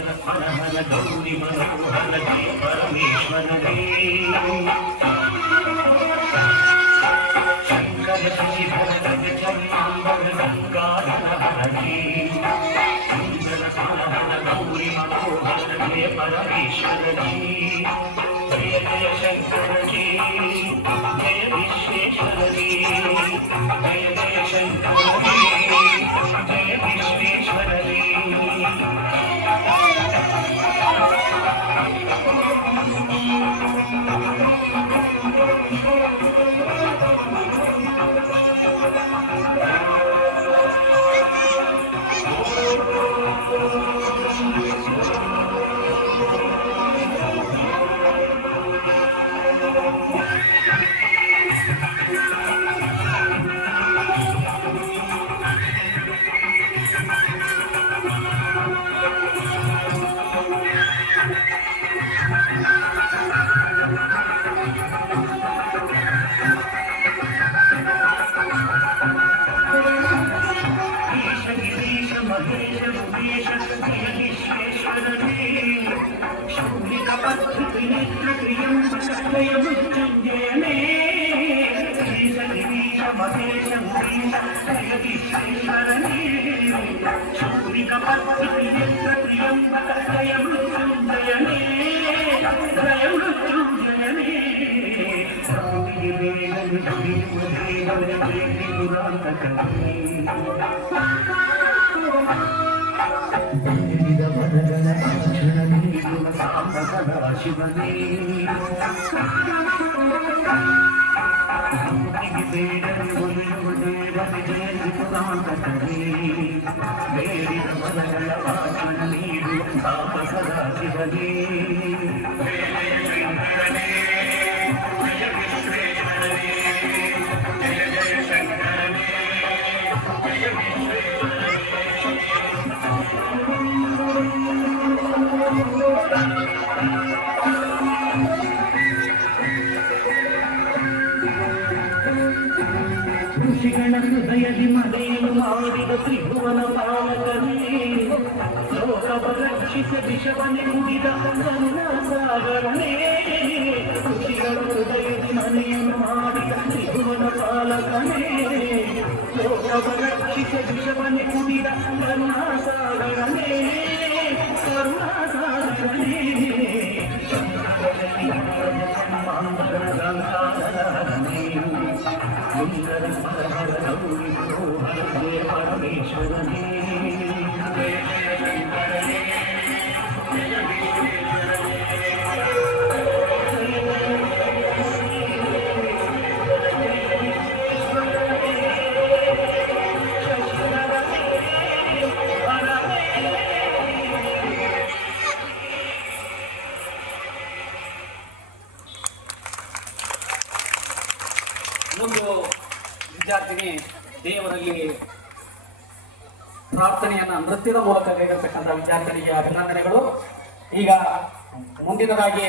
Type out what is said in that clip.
गौरी मनोहर जय परमेश्वर शंकर शशिधर जगन्नाथ गंगाधर हरे सुंदर मनोहर गौरी मनोहर जय परमेश्वर जय जय शंकर जी जय विश्वेश्वर जी जय जय शंकर जी जय विश्वेश्वर जी ಹೃದಯದಿ ಮನೆಯನ್ನು ಮಾಡಿದ ತ್ರಿಭುವನ ಪಾಲಕನೇ ಲೋಕವ ರಕ್ಷಿಸ ವಿಷವನೆ ಮುಡಿದ ಕರುಣಾಸಾಗರನೇ ಋಷಿಗಳ ಹೃದಯದಿ ಮನೆಯನ್ನು ಮಾಡಿದ ತ್ರಿಭುವನ ಪಾಲಕನೇ ಲೋಕವ ರಕ್ಷಿಸ ವಿಷವನೆ ಮುಡಿದ ಕರುಣಾಸಾಗರನೇ ಕರುಣಾಸಾಗರನೇ सुंदर मनोहर गौरी मनोहर जय परमेश्वर ವಿದ್ಯಾರ್ಥಿನಿ ದೇವರಲ್ಲಿ ಪ್ರಾರ್ಥನೆಯನ್ನ ನೃತ್ಯದ ಮೂಲಕ ಕೈಗೊಳ್ಳತಕ್ಕಂಥ ವಿದ್ಯಾರ್ಥಿನಿಗೆ ಅಭಿನಂದನೆಗಳು. ಈಗ ಮುಂದಿನದಾಗಿ